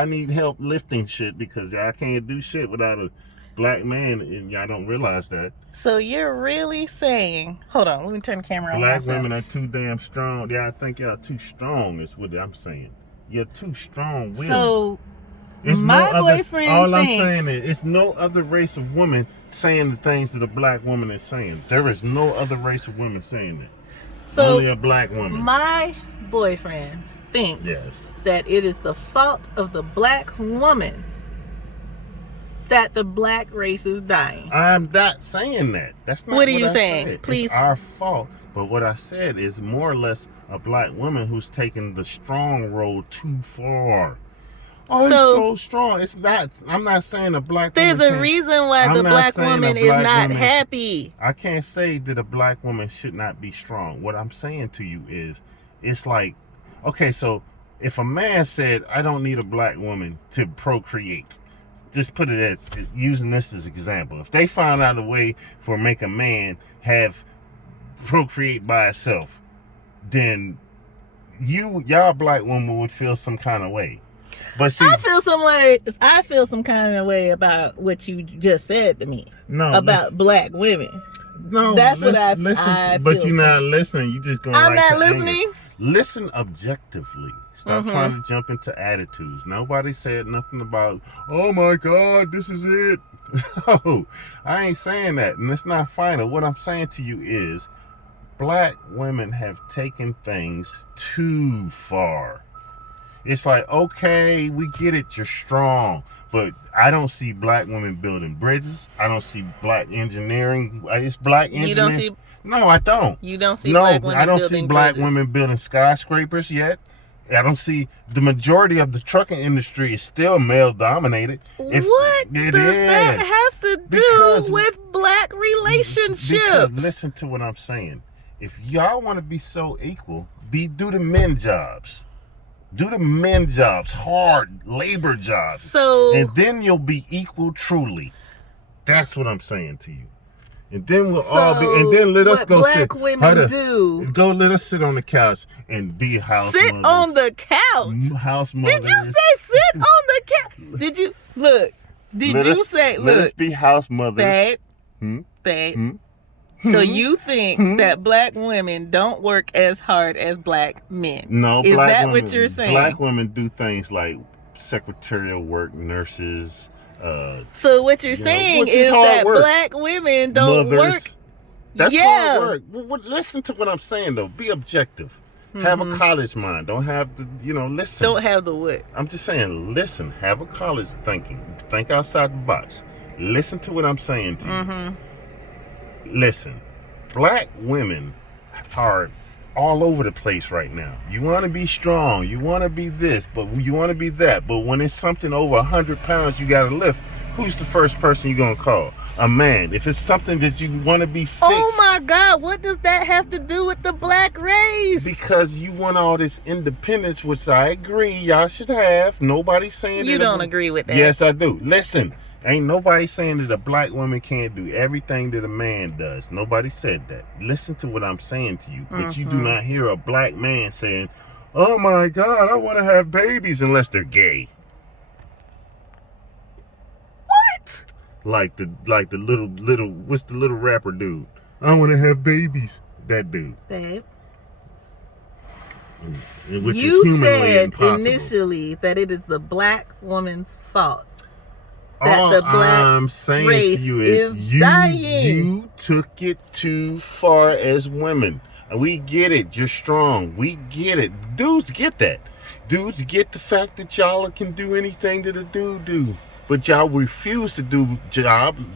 I need help lifting shit because I can't do shit without a black man, and y'all don't realize that. So you're really saying, hold on, let me turn the camera on Black myself. women are too damn strong. Yeah, I think y'all too strong is what I'm saying. You're too strong women. So It's my no other, boyfriend all thinks... I'm saying is, it's no other race of women saying the things that a black woman is saying. There is no other race of women saying that. So only a black woman. My boyfriend thinks that it is the fault of the black woman that the black race is dying. I'm not saying that. That's not what are you saying? Said. Please. It's our fault. But what I said is more or less a black woman who's taking the strong road too far. Oh, so, it's so strong. It's not. I'm not saying a black woman. There's a reason why the black woman is not happy. I can't say that a black woman should not be strong. What I'm saying to you is, it's like, okay, so if a man said, I don't need a black woman to procreate, just put it as, using this as example. If they found out a way for make a man have procreate by itself, then y'all black woman would feel some kind of way. But see, I feel some kind of way about what you just said to me. No, about black women. No, that's what I feel. But you're not listening. You just going. I'm not listening. Anger. Listen objectively. Stop trying to jump into attitudes. Nobody said nothing about, oh my God, this is it. No, I ain't saying that, and it's not final. What I'm saying to you is, black women have taken things too far. It's like, okay, we get it, you're strong. But I don't see black women building bridges. I don't see black engineering. It's black engineering. You don't see... No, I don't. You don't see black women building bridges? No, I don't see black women building skyscrapers yet. I don't see... The majority of the trucking industry is still male-dominated. What does that have to do with black relationships? Because listen to what I'm saying. If y'all want to be so equal, do the men jobs. Do the men jobs, hard labor jobs. And then you'll be equal truly. That's what I'm saying to you. And then we'll all be, and then let us go sit. Let us sit on the couch and be house mothers. Sit on the couch? House mothers. Did you say sit on the couch? Did you, look, let us be house mothers. Babe. So you think that black women don't work as hard as black men? No, is that what you're saying? Black women do things like secretarial work, nurses. So what you're saying is that black women don't work. That's hard work. Listen to what I'm saying though. Be objective. Have a college mind. Don't have the, listen. Don't have the what? I'm just saying, listen. Have a college thinking. Think outside the box. Listen to what I'm saying to you. Listen, black women are all over the place right now. You want to be strong, you want to be this, but you want to be that. But when it's something over 100 pounds you got to lift, who's the first person you're going to call? A man. If it's something that you want to be fixed. Oh my God, what does that have to do with the black race? Because you want all this independence, which I agree y'all should have. Nobody's saying you don't agree with that. Yes, I do. Listen. Ain't nobody saying that a black woman can't do everything that a man does. Nobody said that. Listen to what I'm saying to you. But you do not hear a black man saying, oh my God, I want to have babies, unless they're gay. What? Like the little what's the little rapper dude? I want to have babies. That dude. Babe. Which you said initially that it is the black woman's fault. That the black I'm saying race to you is dying. You took it too far as women. We get it. You're strong. We get it. Dudes get that. Dudes get the fact that y'all can do anything that a dude do. But y'all refuse to do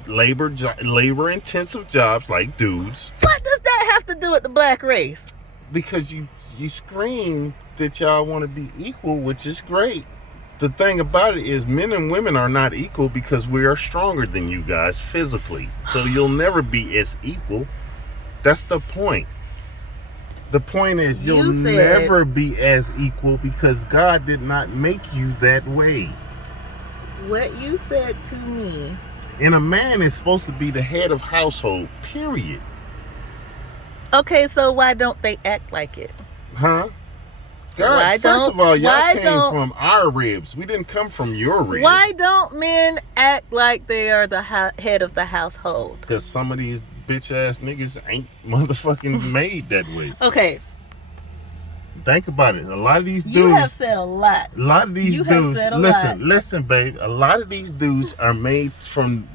labor intensive jobs like dudes. What does that have to do with the black race? Because you scream that y'all want to be equal, which is great. The thing about it is men and women are not equal because we are stronger than you guys physically. So you'll never be as equal. That's the point. The point is you'll never be as equal because God did not make you that way. What you said to me. And a man is supposed to be the head of household, period. Okay, so why don't they act like it? Huh? God, first of all, y'all came from our ribs. We didn't come from your ribs. Why don't men act like they are the head of the household? Because some of these bitch-ass niggas ain't motherfucking made that way. Okay. Think about it. A lot of these dudes... You have said a lot. A lot of these dudes... have said a lot. Listen, babe. A lot of these dudes are made from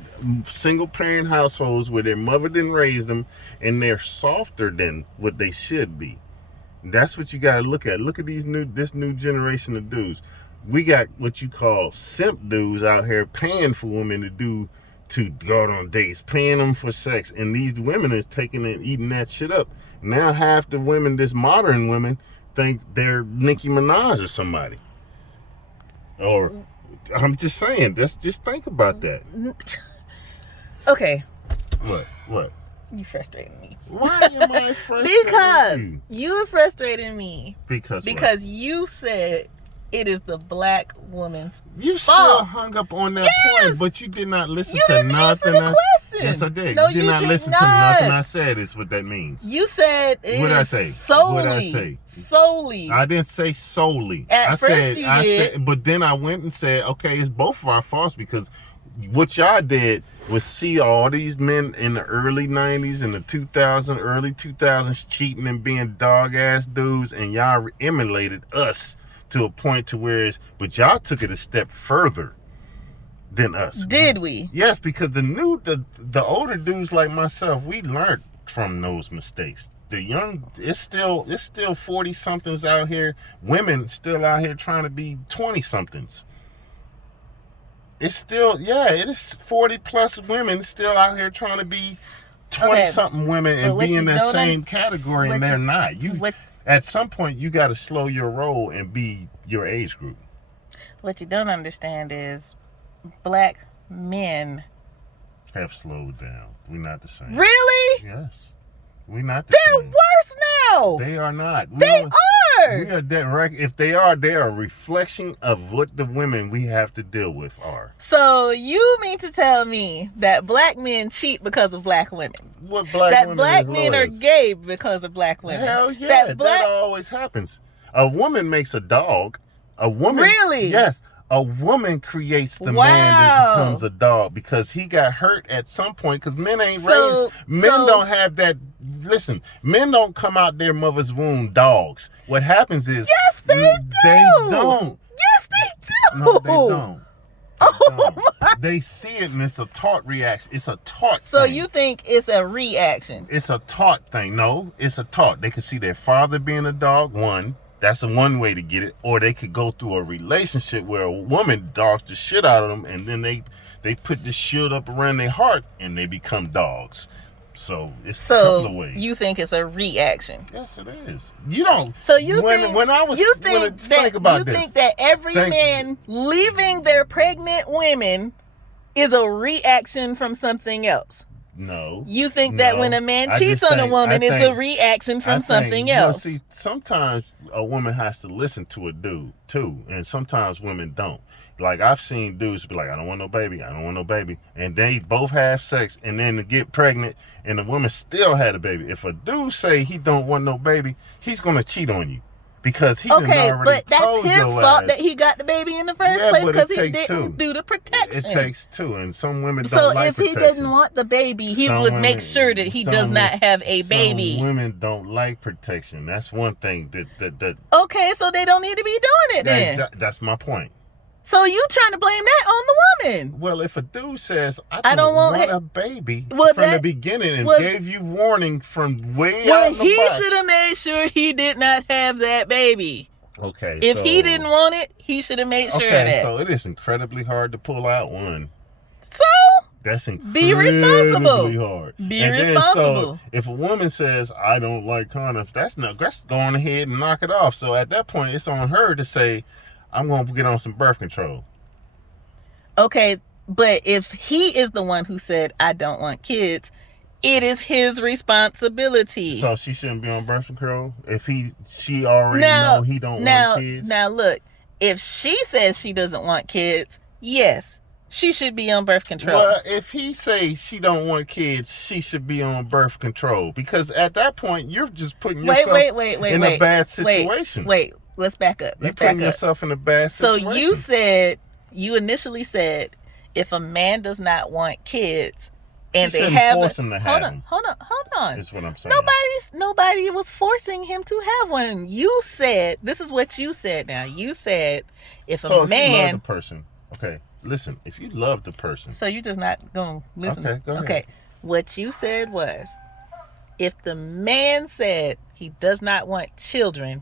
single-parent households where their mother didn't raise them, and they're softer than what they should be. That's what you gotta look at. Look at this new generation of dudes. We got what you call simp dudes out here paying for women to go out on dates, paying them for sex, and these women is taking and eating that shit up. Now half the women, this modern women, think they're Nicki Minaj or somebody. Or I'm just saying, just think about that. Okay. What? You frustrating me. Why am I frustrated? Because you are frustrating me. Because you said it is the black woman's You fault. still hung up on that point, but you did not listen You to didn't nothing. answer the question. Yes, I did. No, you did not listen to nothing I said. Is what that means. You said it What'd I is say? solely. What'd I say? Solely. I didn't say solely. At first you did. But then I went and said, okay, it's both of our faults because what y'all did was see all these men in the early 90s and the early 2000s cheating and being dog-ass dudes, and y'all emulated us to a point to where but y'all took it a step further than us. Did we? Yes, because the older dudes like myself, we learned from those mistakes. The young, it's still 40-somethings out here, women still out here trying to be 20-somethings. It's still, it is 40-plus women still out here trying to be 20-something women and be in that same category, and they're not. At some point, you got to slow your roll and be your age group. What you don't understand is black men have slowed down. We're not the same. Really? Yes. We're not the same. They're worse now. They are not. They are. We are direct. If they are a reflection of what the women we have to deal with are. So you mean to tell me that black men cheat because of black women? What black men are gay because of black women? Hell yeah, that always happens. A woman makes a dog. A woman. Really? Yes. A woman creates the man that becomes a dog because he got hurt at some point because men ain't raised. Men don't have that. Listen, men don't come out their mother's womb dogs. What happens is. Yes, they do. They don't. Yes, they do. No, they don't. My. They see it and it's a taught reaction. It's a taught So thing. you think it's a reaction? It's a taught thing. No, it's a taught. They can see their father being a dog, one. That's one way to get it. Or they could go through a relationship where a woman dogs the shit out of them and then they put this shield up around their heart and they become dogs. So it's a couple of ways. You think it's a reaction? Yes, it is. You don't. So you think that every man leaving their pregnant women is a reaction from something else? No. You think that when a man cheats on a woman, it's a reaction from something else? See, sometimes a woman has to listen to a dude too, and sometimes women don't. Like I've seen dudes be like, I don't want no baby, I don't want no baby. And they both have sex and then to get pregnant and the woman still had a baby. If a dude say he don't want no baby, he's going to cheat on you. Because he but that's his fault that he got the baby in the first place because he didn't do the protection. It takes two, and some women don't like protection. So if he doesn't want the baby, he would make sure that he does not have a baby. Some women don't like protection. That's one thing that. Okay, so they don't need to be doing it then. That's my point. So you trying to blame that on the woman? Well, if a dude says, I don't want a baby from the beginning and gave you warning from way out in the box. He should have made sure he did not have that baby. Okay. If he didn't want it, he should have made sure of that. Okay, so it is incredibly hard to pull out one. So? That's incredibly be responsible. hard. Be responsible. So if a woman says, I don't like condoms, that's going ahead and knock it off. So at that point, it's on her to say, I'm going to get on some birth control. Okay, but if he is the one who said, I don't want kids, it is his responsibility. So she shouldn't be on birth control? If she already know he don't want kids? Now look, if she says she doesn't want kids, yes, she should be on birth control. Well, if he says she don't want kids, she should be on birth control. Because at that point, you're just putting yourself in a bad situation. Wait. Let's back up. You're putting yourself in a bad situation. So you initially said, if a man does not want kids, and they have force him to have them. Hold on. Is what I'm saying. Nobody was forcing him to have one. You said, this is what you said. Now you said, if you love the person, okay. Listen, if you love the person, so you just not gonna listen. Okay, go ahead. Okay, what you said was, if the man said he does not want children,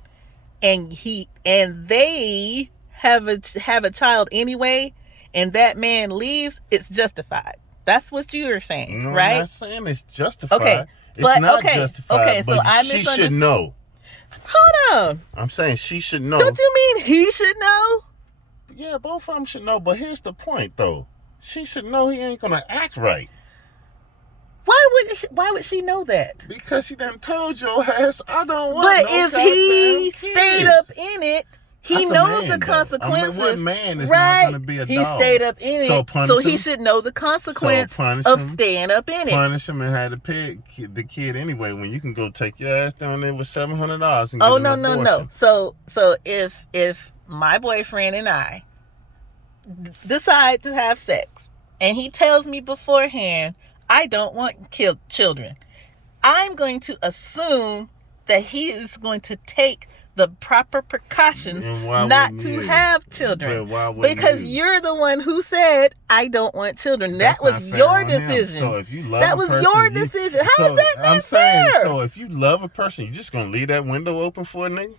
and they have a child anyway, and that man leaves, it's justified. That's what you were saying, no, right? I'm not saying it's justified. Okay, it's not justified. Okay, so I she should know. Hold on. I'm saying she should know. Don't you mean he should know? Yeah, both of them should know. But here's the point, though. She should know he ain't gonna act right. Why would she know that? Because he done told your ass, I don't want. But if he stayed up in it. He knows the consequences. What man is right? not going to be a dog? He stayed up in it, so he should know the consequence of staying up in it. Punish him and have to pay the kid anyway. When you can go take your ass down there with $700 and get an abortion. No. So if my boyfriend and I decide to have sex, and he tells me beforehand, I don't want children, I'm going to assume that he is going to take the proper precautions not to have children. Because you're the one who said, I don't want children. That was your decision. So if you love that was your decision. How is that not fair? So if you love a person, you're just going to leave that window open for a nigga?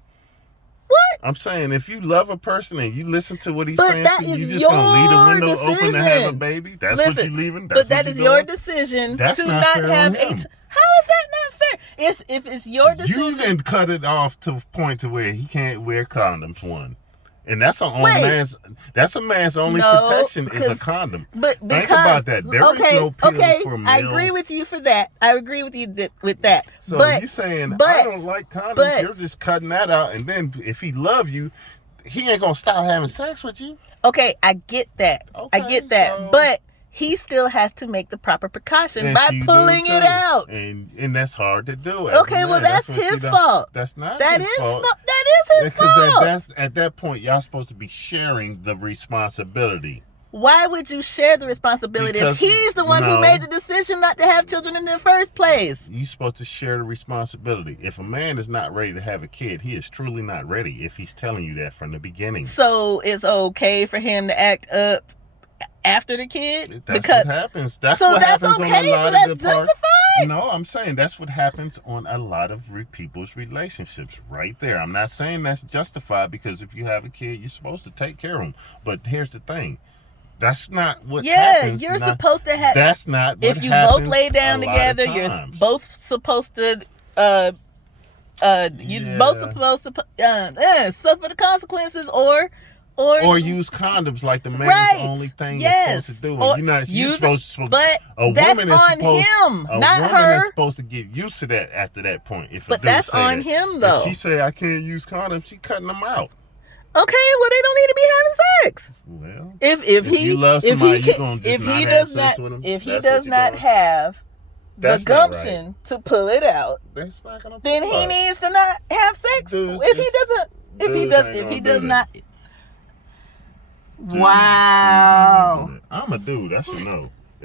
What? I'm saying, if you love a person and you listen to what he's saying, you just going to leave the window open to have a baby? That's what you're leaving? But that is your decision to not have a child. How is that not fair? If it's your decision. You didn't cut it off to a point to where he can't wear condoms, one. And that's a man's only protection is a condom. Think about that. There is no pill for male. I agree with you for that. I agree with you with that. So you're saying, I don't like condoms. You're just cutting that out. And then if he love you, he ain't going to stop having sex with you. Okay, I get that. But he still has to make the proper precaution by pulling it out. And that's hard to do. Okay, well, that's his fault. That's not his fault. That is his fault. Because at that point, y'all supposed to be sharing the responsibility. Why would you share the responsibility if he's the one who made the decision not to have children in the first place? You're supposed to share the responsibility. If a man is not ready to have a kid, he is truly not ready if he's telling you that from the beginning. So it's okay for him to act up after the kid? That's what happens. That's what happens on a lot of justified? No, I'm saying that's what happens on a lot of people's relationships right there. I'm not saying that's justified, because if you have a kid, you're supposed to take care of them. But here's the thing. That's not what happens. Yeah, you're supposed to have. That's not what happens. If you both lay down together, you're both supposed to both supposed to suffer the consequences, or use condoms like the man's only thing you're supposed to do. And you're supposed to. But that's on him, not her. A woman is supposed to get used to that after that point. But that's on him, though. If she say I can't use condoms, she cutting them out. Okay, well, they don't need to be having sex. Well, if he love somebody, if he does not have the gumption to pull it out, that's not gonna then he needs to not have sex. If he does not. Wow. I'm a dude. That you know.